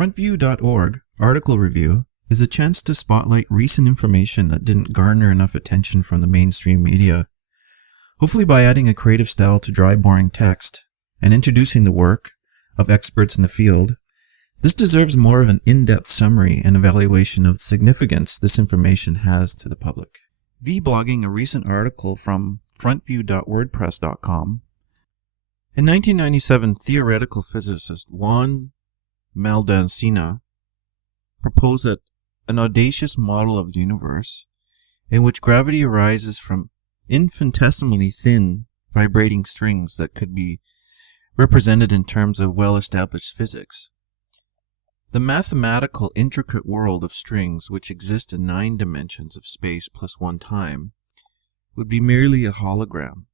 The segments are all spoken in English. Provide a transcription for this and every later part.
FrontView.org article review is a chance to spotlight recent information that didn't garner enough attention from the mainstream media. Hopefully by adding a creative style to dry, boring text and introducing the work of experts in the field, this deserves more of an in-depth summary and evaluation of the significance this information has to the public. V-blogging a recent article from frontview.wordpress.com. In 1997, theoretical physicist Juan Maldacena proposed an audacious model of the universe in which gravity arises from infinitesimally thin vibrating strings that could be represented in terms of well-established physics. The mathematical intricate world of strings, which exist in 9 dimensions of space plus 1 time, would be merely a hologram.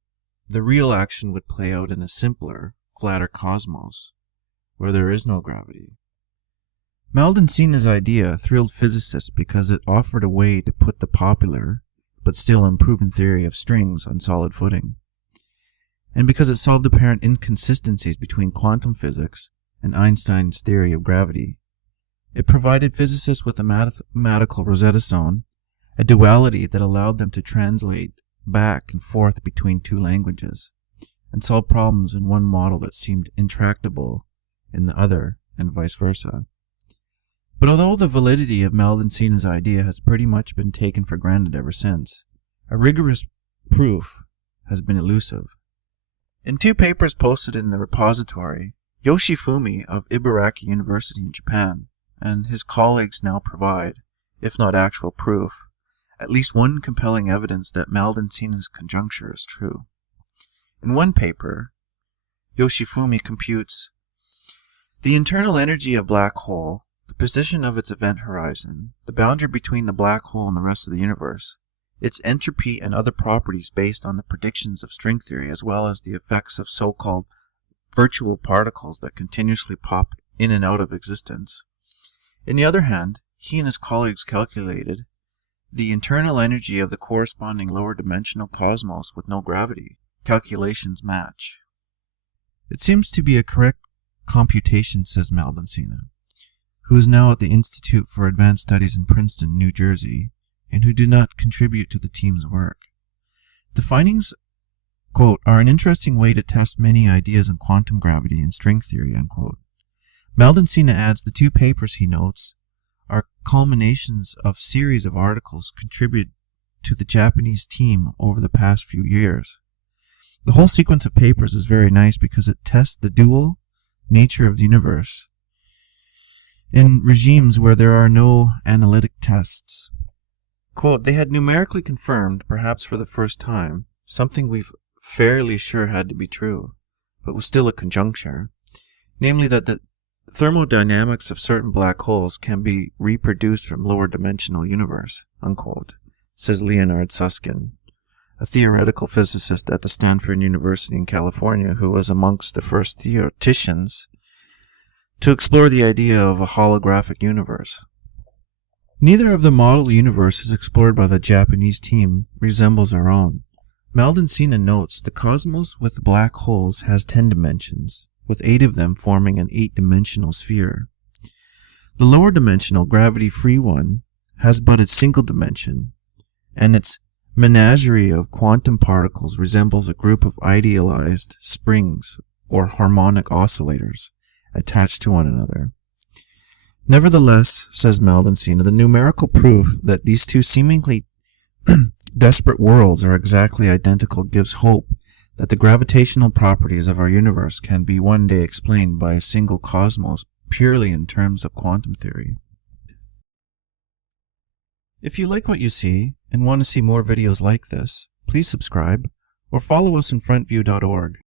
The real action would play out in a simpler, flatter cosmos, where there is no gravity. Maldacena's idea thrilled physicists because it offered a way to put the popular, but still unproven theory of strings on solid footing, and because it solved apparent inconsistencies between quantum physics and Einstein's theory of gravity. It provided physicists with a mathematical Rosetta Stone, a duality that allowed them to translate back and forth between 2 languages, and solve problems in one model that seemed intractable in the other, and vice versa. But although the validity of Maldacena's idea has pretty much been taken for granted ever since, a rigorous proof has been elusive. In 2 papers posted in the repository, Yoshifumi of Ibaraki University in Japan and his colleagues now provide, if not actual proof, at least one compelling evidence that Maldacena's conjecture is true. In one paper, Yoshifumi computes the internal energy of a black hole, the position of its event horizon, the boundary between the black hole and the rest of the universe, its entropy and other properties based on the predictions of string theory, as well as the effects of so-called virtual particles that continuously pop in and out of existence. On the other hand, he and his colleagues calculated the internal energy of the corresponding lower dimensional cosmos with no gravity. Calculations match. It seems to be a correct computation, says Maldacena, who is now at the Institute for Advanced Studies in Princeton, New Jersey, and who did not contribute to the team's work. The findings, quote, are an interesting way to test many ideas in quantum gravity and string theory, unquote. Maldacena adds the 2 papers he notes are culminations of series of articles contributed to the Japanese team over the past few years. The whole sequence of papers is very nice because it tests the dual nature of the universe in regimes where there are no analytic tests. Quote, they had numerically confirmed, perhaps for the first time, something we've fairly sure had to be true, but was still a conjecture, namely that the thermodynamics of certain black holes can be reproduced from lower dimensional universe, unquote, says Leonard Susskind, a theoretical physicist at the Stanford University in California who was amongst the first theoreticians to explore the idea of a holographic universe. Neither of the model universes explored by the Japanese team resembles our own. Maldacena notes the cosmos with black holes has 10 dimensions, with 8 of them forming an 8-dimensional sphere. The lower dimensional, gravity-free one has but a single dimension, and its menagerie of quantum particles resembles a group of idealized springs or harmonic oscillators attached to one another. Nevertheless, says Maldacena, the numerical proof that these 2 seemingly desperate worlds are exactly identical gives hope that the gravitational properties of our universe can be one day explained by a single cosmos purely in terms of quantum theory. If you like what you see and want to see more videos like this, please subscribe or follow us on frontview.org.